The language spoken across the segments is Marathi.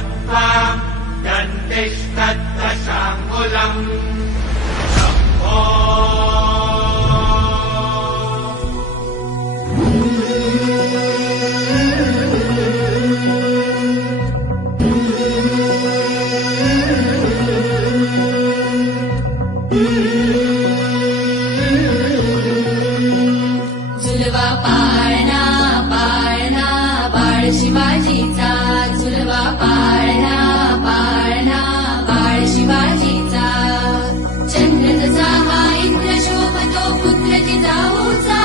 मत्वा दन्तिस्तद्दशाङ्गुलम् शम्भो झुलवा पाळणा पाळणा बाळ शिवाजीचा झुलवा पाळणा पाळणा बाळ शिवाजीचा चंद्र तसा हा इंद्र शोभतो पुत्र जिजाऊचा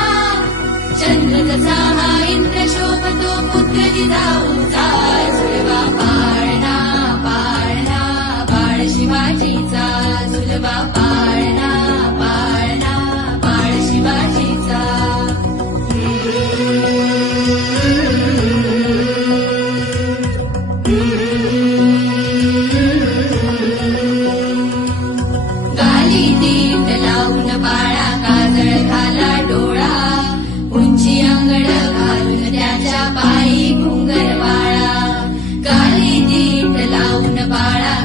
चंद्र तसा हा इंद्र शोभतो पुत्र जिजाऊचा झुलवा पाळणा पाळणा बाळ शिवाजीचा झुलवा पाळणा पाळणा बाळ शिवाजीचा गाली दीट लावून बाळा काजळ घाला डोळा उंची अंगड घालून त्याच्या पायी घुंगर वाळा गाली दीट लावून बाळा